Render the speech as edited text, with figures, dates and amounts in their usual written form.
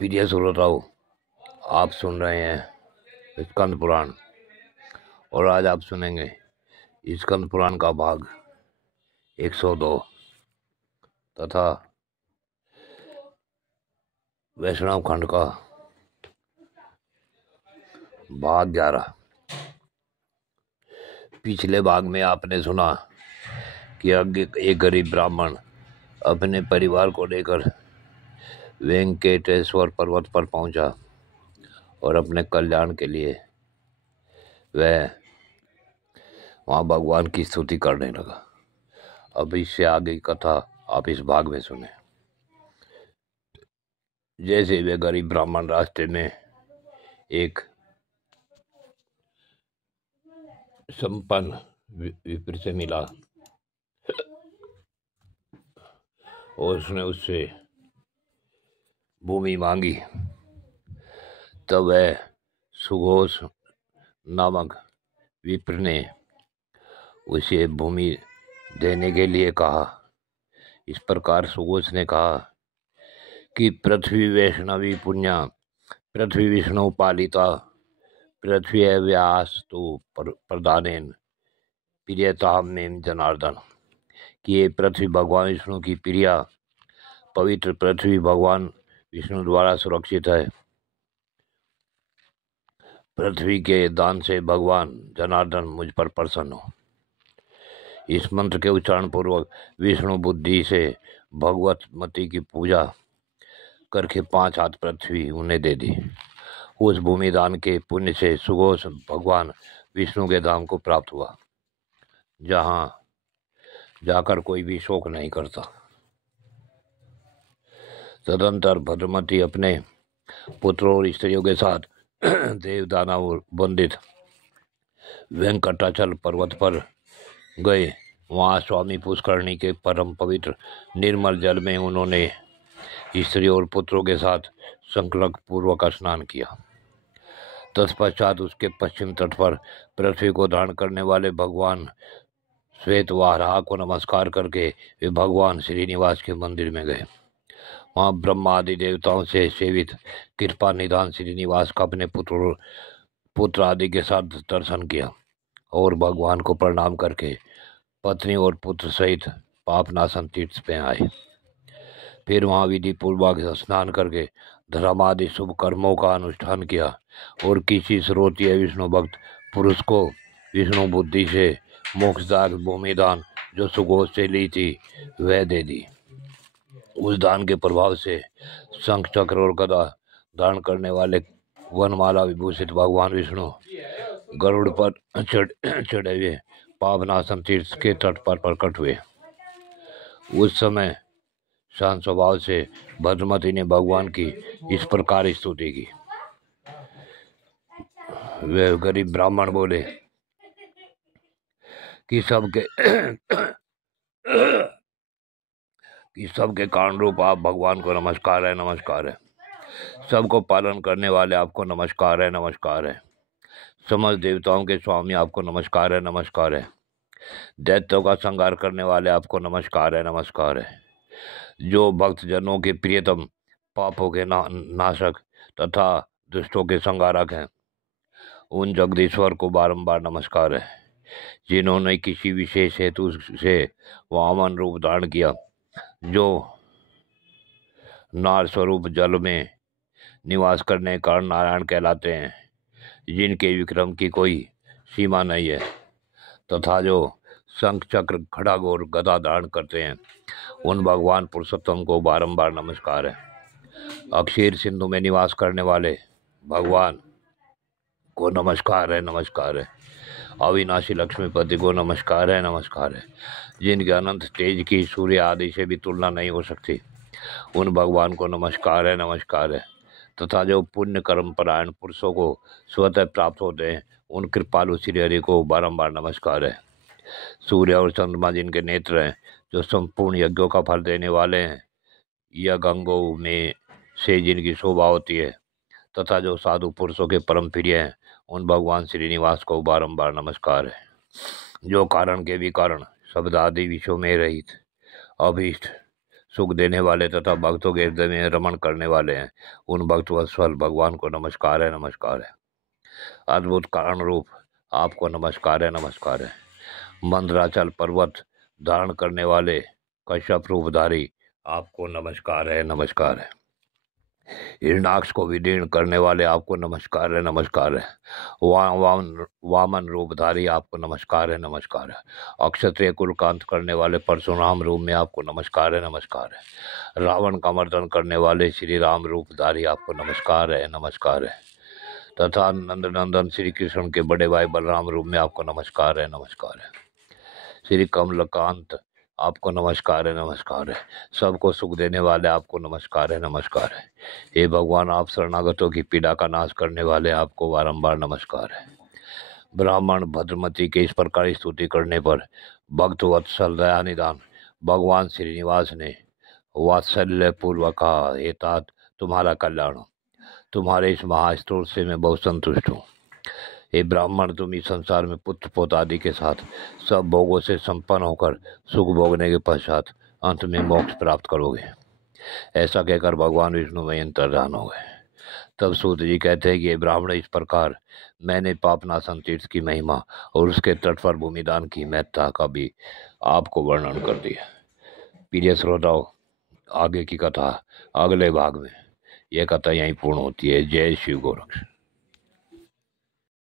प्रिय श्रोताओं, आप सुन रहे हैं स्कंद पुराण और आज आप सुनेंगे स्कंद पुराण का भाग 102 तथा वैष्णव खंड का भाग 11। पिछले भाग में आपने सुना कि एक गरीब ब्राह्मण अपने परिवार को लेकर वेंकटेश्वर पर्वत पर पहुंचा और अपने कल्याण के लिए वह वहाँ भगवान की स्तुति करने लगा। अब इससे आगे की कथा आप इस भाग में सुने। जैसे वे गरीब ब्राह्मण रास्ते में एक संपन्न विप्र से मिला और उसने उससे भूमि मांगी, तब वह सुघोष नामक विप्र ने उसे भूमि देने के लिए कहा। इस प्रकार सुघोष ने कहा कि पृथ्वी वैष्णवी पुण्या, पृथ्वी विष्णु पालिता, पृथ्वी व्यास तो प्रदानेन प्रियताम में जनार्दन, कि ये पृथ्वी भगवान विष्णु की प्रिया पवित्र पृथ्वी भगवान विष्णु द्वारा सुरक्षित है। पृथ्वी के दान से भगवान जनार्दन मुझ पर प्रसन्न हो। इस मंत्र के उच्चारण पूर्वक विष्णु बुद्धि से भगवत मति की पूजा करके 5 हाथ पृथ्वी उन्हें दे दी। उस भूमि दान के पुण्य से सुघोष भगवान विष्णु के धाम को प्राप्त हुआ, जहाँ जाकर कोई भी शोक नहीं करता। तदंतर भद्रमती अपने पुत्रों और स्त्रियों के साथ देवदानव वंदित वेंकटाचल पर्वत पर गए। वहाँ स्वामी पुष्करणी के परम पवित्र निर्मल जल में उन्होंने स्त्रियों और पुत्रों के साथ संकल्प पूर्वक स्नान किया। तत्पश्चात उसके पश्चिम तट पर पृथ्वी को धारण करने वाले भगवान श्वेत वाराह को नमस्कार करके वे भगवान श्रीनिवास के मंदिर में गए। वहाँ ब्रह्मा आदि देवताओं से सेवित कृपा निधान श्रीनिवास का अपने पुत्र आदि के साथ दर्शन किया और भगवान को प्रणाम करके पत्नी और पुत्र सहित पापनाशन तीर्थ पे आए। फिर वहाँ विधि पूर्वक स्नान करके धर्म आदि शुभ कर्मों का अनुष्ठान किया और किसी श्रोतीय विष्णु भक्त पुरुष को विष्णु बुद्धि से मोक्षदायक भूमि दान जो सुघोष से ली थी वह दे दी। उस दान के प्रभाव से शंख चक्र और गदा धारण करने वाले वनमाला विभूषित भगवान विष्णु गरुड़ पर चढ़े हुए पापनाशन तीर्थ के तट पर प्रकट हुए। उस समय शांत स्वभाव से भद्रमती ने भगवान की इस प्रकार स्तुति की। वे गरीब ब्राह्मण बोले कि सबके कारण रूप आप भगवान को नमस्कार है, नमस्कार है। सबको पालन करने वाले आपको नमस्कार है, नमस्कार है। समस्त देवताओं के स्वामी आपको नमस्कार है, नमस्कार है। दैत्यों का संहार करने वाले आपको नमस्कार है, नमस्कार है। जो भक्त जनों के प्रियतम, पापों के नाशक तथा दुष्टों के संहारक हैं, उन जगदीश्वर को बारंबार नमस्कार है। जिन्होंने किसी विशेष हेतु से वामन रूप धारण किया, जो नार स्वरूप जल में निवास करने के कारण नारायण कहलाते हैं, जिनके विक्रम की कोई सीमा नहीं है, तथा जो शंख चक्र खड्ग और गदा धारण करते हैं, उन भगवान पुरुषोत्तम को बारंबार नमस्कार है। अक्षीर सिंधु में निवास करने वाले भगवान को नमस्कार है, नमस्कार है। अविनाशी लक्ष्मीपति को नमस्कार है, नमस्कार है। जिनके अनंत तेज की सूर्य आदि से भी तुलना नहीं हो सकती, उन भगवान को नमस्कार है, नमस्कार है। तथा जो पुण्य कर्म परायण पुरुषों को स्वतः प्राप्त होते हैं, उन कृपालु श्री हरि को बारंबार नमस्कार है। सूर्य और चंद्रमा जिनके नेत्र हैं, जो संपूर्ण यज्ञों का फल देने वाले हैं, यज्ञ अंगों में से जिनकी शोभा होती है, तथा जो साधु पुरुषों के परम प्रिय हैं, उन भगवान श्रीनिवास को बारंबार नमस्कार है। जो कारण के भी कारण शब्द आदि विषयों में रहित अभीष्ट सुख देने वाले तथा भक्तों के हृदय में रमण करने वाले हैं, उन भक्त वत्सल भगवान को नमस्कार है, नमस्कार है। अद्भुत कारण रूप आपको नमस्कार है, नमस्कार है। मंदराचल पर्वत धारण करने वाले कश्यप रूपधारी आपको नमस्कार है, नमस्कार है। हिरणाक्ष को विदीर्ण करने वाले आपको नमस्कार है, नमस्कार है। वामन रूपधारी आपको नमस्कार है, नमस्कार है। अक्षत्रिय कुल का अंत करने वाले परशुराम रूप में आपको नमस्कार है, नमस्कार है। रावण का मर्दन करने वाले श्री राम रूपधारी आपको नमस्कार है, नमस्कार है। तथा नंदनंदन श्री कृष्ण के बड़े भाई बलराम रूप में आपको नमस्कार है, नमस्कार है। श्री कमलकांत आपको नमस्कार है, नमस्कार है। सबको सुख देने वाले आपको नमस्कार है, नमस्कार है। हे भगवान, आप शरणागतों की पीड़ा का नाश करने वाले आपको बारंबार नमस्कार है। ब्राह्मण भद्रमती के इस प्रकार स्तुति करने पर भक्त वत्सल दयानिदान भगवान श्रीनिवास ने वात्सल्य पूर्वक कहा, हे तात, तुम्हारा कल्याण हो। तुम्हारे इस महास्तोत्र से मैं बहुत संतुष्ट हूँ। हे ब्राह्मण, तुम इस संसार में पुत्र पोत आदि के साथ सब भोगों से संपन्न होकर सुख भोगने के पश्चात अंत में मोक्ष प्राप्त करोगे। ऐसा कहकर भगवान विष्णु में अंतर्धान हो गए। तब सूत जी कहते हैं कि ये ब्राह्मण, इस प्रकार मैंने पापनाशन तीर्थ की महिमा और उसके तट पर भूमिदान की महत्ता का भी आपको वर्णन कर दिया। प्रिय श्रोताओ, आगे की कथा अगले भाग में। यह कथा यहीं पूर्ण होती है। जय शिव गोरक्ष।